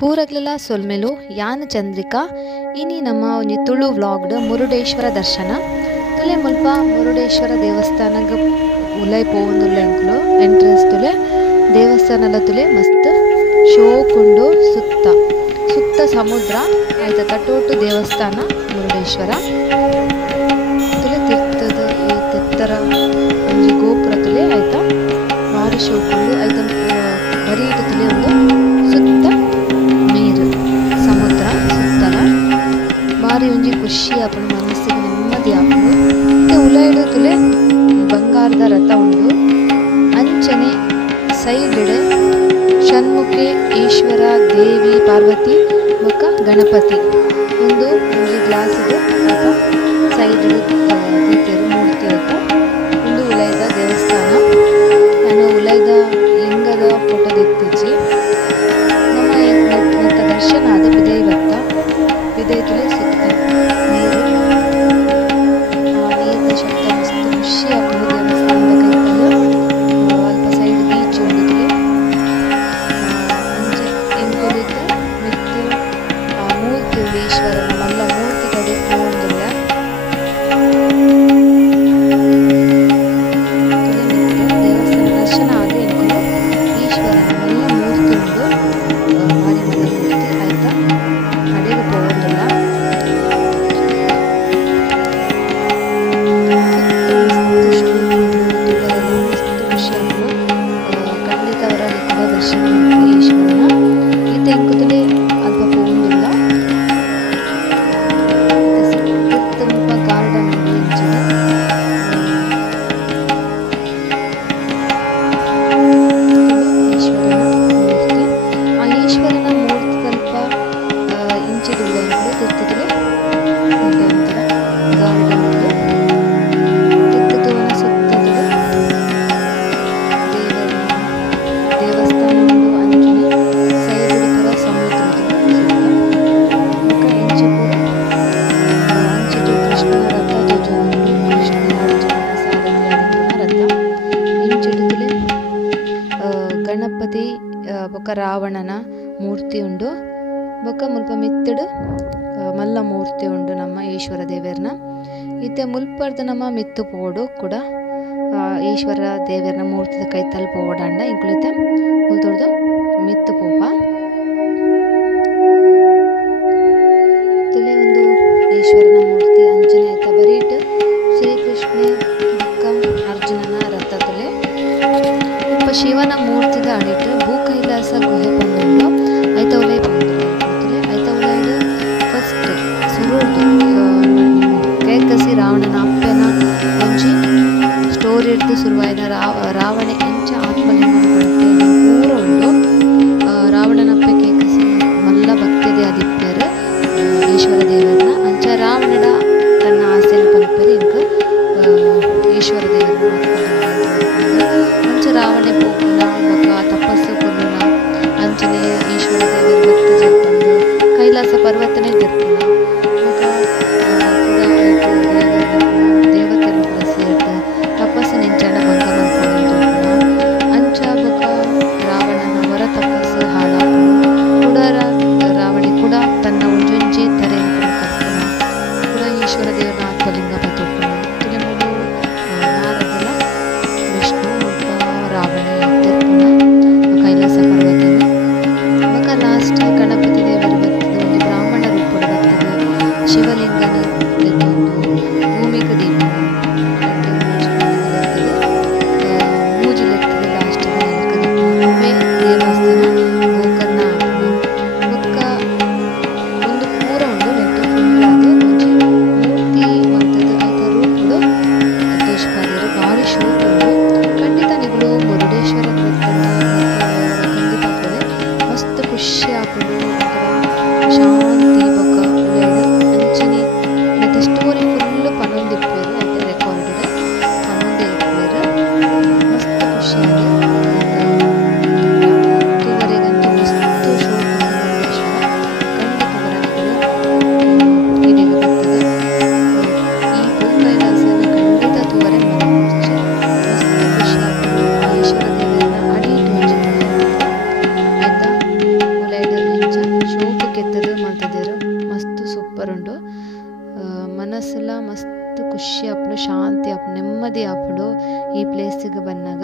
ಪೂರಗ್ಲಲ ಸೊಲ್ಮೆಲು ಯಾನ್ ಚಂದ್ರಿಕಾ ಇನಿ ನಮ್ಮ ಒಂಜಿ ತುಳು ವ್ಲಾಗ್ಡ್ ಮುರುಡೇಶ್ವರ ದರ್ಶನ ತುಲೆ ಮುಲ್ಪ ಮುರುಡೇಶ್ವರ ದೇವಸ್ಥಾನಗ್ ಉಲೈ ಪೋವೊಂದುಲ್ಲೆಂಕುಲು ಎಂಟ್ರೆನ್ಸ್ ತುಲೆ ದೇವಸ್ಥಾನದ ತುಲೆ ಮಸ್ತ್ ಶೋಕುಂಡು ಸುತ್ತ ಸಮುದ್ರ ಐತ ತಟೋಟು ದೇವಸ್ಥಾನ ಮುರುಡೇಶ್ವರ ತುಲೆ ತಿರ್ತದ ಈ ತಿತ್ತರ ಒಂಜಿ ಗೋಪುರ ತುಲೆ ಐತ ಬಾರಿ ಶೋಕುಂಡು ಐತ ಬರೀಟ್ ತುಲೆ ಒಂದು ಸುತ್ತ ನೀರು ಸಮುದ್ರ ಸುತ್ತಲ ಬಾರಿ ಒಂಜಿ ಖುಷಿ ಆಪುಂಡು ಮನಸ್ಸಿಗೆ ನೆಮ್ಮದಿ ಆಪುಂಡು ಉಲೈಡ್ ತುಲೆ ಬಂಗಾರದ ರಥ ಉಂಡು ಅಂಚನೆ ಸೈಡ್ ಷಣ್ಮುಖಿ ಈಶ್ವರ ದೇವಿ ಪಾರ್ವತಿ ಬೊಕ್ಕ ಗಣಪತಿ ಒಂದು ಗ್ಲಾಸ್ಡ್ ಸೈಡ್ ದೀತೆರ್ ಮೂರ್ತಿ ಐತ ಒಂದು ಉಲೈದ ದೇವಸ್ಥಾನ ನಾನು ಉಲೈದ ಲಿಂಗದ ಫೋಟೋ ದೆತ್ತಿಜ್ಜಿ ನಮ್ಮ ದರ್ಶನ ಆದ ಬಿದೈ ಬತ್ತ ಬಿದೈ ತುಲೆ ಸುತ್ತ ನೀರು ನೀರಿನ ಶಬ್ದ ಮಸ್ತ್ ಖುಷಿ ಆಪುಂಡು ದೇವಸ್ಥಾನದ ಕೈತಲ್ಲ ಅಲ್ಪ ಸೈಡ್ ಬೀಚ್ ಉಂಡು ತುಲೆ ಅಂಚೆ ಎಂಕುಲಿತ ಮಿತ್ತು ಮೂರ್ತಿ ಉಂಡು ಈಶ್ವರನ ಮಲ್ಲ ಮೂರ್ತಿ ಕಡೆ ಪೋವೊಂದುಲ್ಲ ದೇವಸ್ಥಾನ ದರ್ಶನ ಆದ ಎಂಕುಲು ಈಶ್ವರನ ಮಲ್ಲ ಮೂರ್ತಿ ಉಂಡು ಭಾರಿ ಮಲ್ಲ ಮೂರ್ತಿ ಆಯ್ತಾ ಕಡೆಗೆ ಪೋವೊಂದುಲ್ಲ ಖುಷಿ ಆಪುಂಡು ಖಂಡಿತ ಅವರಲ್ಲಿ ಕೂಡ ದರ್ಶನ ಮಾಡ್ತೀವಿ ಈಶ್ವರನ ಈತ ಎಂಕುತುಲೆ ಅಲ್ಪ ಪೋವೊಂದುಲ್ಲ ತುಂಬ ಗಾರ್ಡನ್ ಉಂಡು ಇಂಚಿನ ಈಶ್ವರನ ಮೂರ್ತಿ ಆ ಈಶ್ವರನ ಮೂರ್ತಿ ಸ್ವಲ್ಪ ಇಂಚಿಡುಲ್ಲ ಎಂಕುಲು ತಿರ್ತುತುಲೆ ಒಂದೇ ಒಂಥರ ಗಾರ್ಡನ್ ಉಂಡು ತಿರ್ತುತುವನ ಸುತ್ತಲೂ ದೇವಸ್ಥಾನ ಉಂಡು ಅಂಚನೆ ಸೈಡ್ ಪೂರ ಸಮುದ್ರ ಬೊಕ ಇಂಚಿ ಪೂರ ಅಂಚಿಡು ಕೃಷ್ಣನ ರಥ ತೋಜೊಂದುಂಡು ಕೃಷ್ಣನ ಅರ್ಜುನನ ಸಾರಥಿ ಆದಿಪ್ಪುನ ರಥ ಇಂಚಿಡುತ್ತಲೇ ಗಣಪತಿ ಬೊಕ ರಾವಣನ ಮೂರ್ತಿ ಉಂಡು ಬೊಕ ಮುಲ್ಪ ಮಿತ್ತುಡು ಮಲ್ಲ ಮೂರ್ತಿ ಉಂಡು ನಮ್ಮ ಈಶ್ವರ ದೇವೆರ್ನ ಇತ್ತೆ ಮುಲ್ಪರ್ದ ನಮ್ಮ ಮಿತ್ತು ಪೋಡು ಕೂಡ ಈಶ್ವರ ದೇವೆರ್ನ ಮೂರ್ತಿದ ಕೈತಲ್ ಪೋವಡಾಂಡ ಇಂಕುಲಿತ ಮುಲ್ತೊಡ್ದು ಮಿತ್ತು ಪೋಪ ತುಲೆ ಒಂದು ಈಶ್ವರನ ಮೂರ್ತಿ ಅಂಜನೆ ಐತ ಬರೀಟ್ ಶ್ರೀಕೃಷ್ಣ ಬೊಕ್ಕ ಅರ್ಜುನನ ರಥ ತುಲೆ ಇಪ್ಪ ಶಿವನ ಮೂರ್ತಿದ ಅಡಿಟ್ ಭೂಕೈಲಾಸ ಗುಹೆ ಪೊಂದುಂಡು ಐತ ಉಲೈ ಪೊಂದುಂಡು ತುಲೆ ಐತ ಉಲೈಡ್ ಫಸ್ಟ್ ಸುರುಡು ಕೈಕಸಿ ರಾವಣನ ಅಪ್ಪೆನ ಒಂಜಿ ಸ್ಟೋರಿ ಹಿಡ್ದು ಶುರುವಾಯಿನ ರಾವಣ ಎಂಚ ಆತ್ಮಲಿಂಗನ ಪಡುತ್ತೆ ಪೂರ ಉಂಡು ರಾವಣನ ಅಪ್ಪೆ ಕೇಕಸಿ ಮಲ್ಲ ಭಕ್ತಿದೆ ಆದಿಪ್ಪೆರ್ ಈಶ್ವರ ದೇವರನ್ನ ಅಂಚ ರಾವಣನ ತನ್ನ ಆಸೆನ ಪನ್ಪೆರ್ ಇಂಕ ಈಶ್ವರ ದೇವರನ್ನ ಅಂಚ ರಾವಣೆ ಪೋಪುನ ಬೊಕ ತಪಸ್ಸು ಕೊಲ್ಲುನ ಅಂಚನೆ ಈಶ್ವರ ದೇವರ ಭಕ್ತಿ ಜಲ್ಪಂದು ಕೈಲಾಸ ಪರ್ವತನೆ ತಿರ್ಪುನ ಬೊಕ ದೇವತೆಯನ್ನು ಕೂಡ ಸೇರ್ದು ತಪಸ್ಸು ನಿಂಚಾಂಡ ಭಂಗ ಮಲ್ಪೊಂದು ಅಂಚ ಬೊಕ ರಾವಣನ ಹೊರ ತಪಸ್ಸು ಹಾಳಾಪುಂಡು ಕೂಡ ರಾವಣಿ ಕೂಡ ತನ್ನ ಒಂಜೊಂಜಿ ತರೆಯನ್ನು ಕಲ್ಪುನ ಕೂಡ ಈಶ್ವರ ದೇವರ ಆತ್ಮಲಿಂಗ ಬತ್ತೊಪ್ಪುನ ತುಲೆ ಮೂಲು ನಾರದಲ ವಿಷ್ಣು ಮುಲ್ಪ ರಾವಣ ತಿರ್ಪುನ ಕೈಲಾಸ ಪರ್ವತನ ಬೊಕ ಲಾಸ್ಟ್ ಗಣಪತಿ ದೇವರು ಬರ್ತದೆ ಒಂದು ಬ್ರಾಹ್ಮಣ ರೂಪಡ್ ಬರ್ತದೆ ಶಿವಲಿಂಗನ ಎತ್ತೊಂದು ಭೂಮಿಗೆ ದೀಪ ಮೂಜಿಲೆತ್ತದೆ ಲಾಸ್ಟ್ ಒಮ್ಮೆ ದೇವಸ್ಥಾನ ಗೋಕರ್ಣ ಬೊಕ್ಕ ಒಂದು ಪೂರ ಉಂಡು ನೆಟ್ಟು ಫುಲ್ ಆದ ಒಂಜಿ ಮೂರ್ತಿ ಮಂತದ ಐತ ರೂಪುಡು ತೋಜ್ಪಾದೆರ್ ಬಾರಿ ಶೋಕ್ ಉಂಡು ಖಂಡಿತ ನಿಗಳು ಮುರುಡೇಶ್ವರ ಖಂಡಿತ ಆಪುಲೆ ಮಸ್ತ್ ಖುಷಿ ಆಪುಂಡು ಒಂಥರ ಶಾಂತಿ ಬೊಕ ಉಲೈಡ್ ಅಂಚನೆ ಮತ್ತೆ ಸ್ಟೋರಿ ಫುಲ್ ಪನೊಂದಿಪ್ಪೆರ್ ಐತೆ ರೆಕಾರ್ಡೆಡ್ ಪನೊಂದೆ ಇಪ್ಪೆರ್ ಮಸ್ತ್ ಖುಷಿಯಾಗಿ ತೂವರೆಗಂತೂ ಮಸ್ತ್ ಶೋಕ ಮುರುಡೇಶ್ವರ ಖಂಡಿತ ಬರಲಿಗಳು ಇಡೆಗೆ ಬರ್ತದೆ ಈ ಭೂಕೈಲಾಸನ ಖಂಡಿತ ತೂವರೆ ಮಸ್ತ್ ಖುಷಿ ಆಪುಂಡು ಈಶ್ವರ ದೇವರನ್ನ ಅಡಿ ಆಯ್ತಾ ಉಲೈಡ್ ಇಂಚ ಕೆತ್ತದು ಮಲ್ತದೇರು ಮಸ್ತ್ ಸೂಪರ್ ಉಂಡು. ಮನಸ್ಸೆಲ್ಲ ಮಸ್ತ್ ಖುಷಿ ಆಪುಂಡು, ಶಾಂತಿ ಆಪುಂಡು, ನೆಮ್ಮದಿ ಆಪುಂಡು ಈ ಪ್ಲೇಸಿಗೆ ಬನ್ನಾಗ.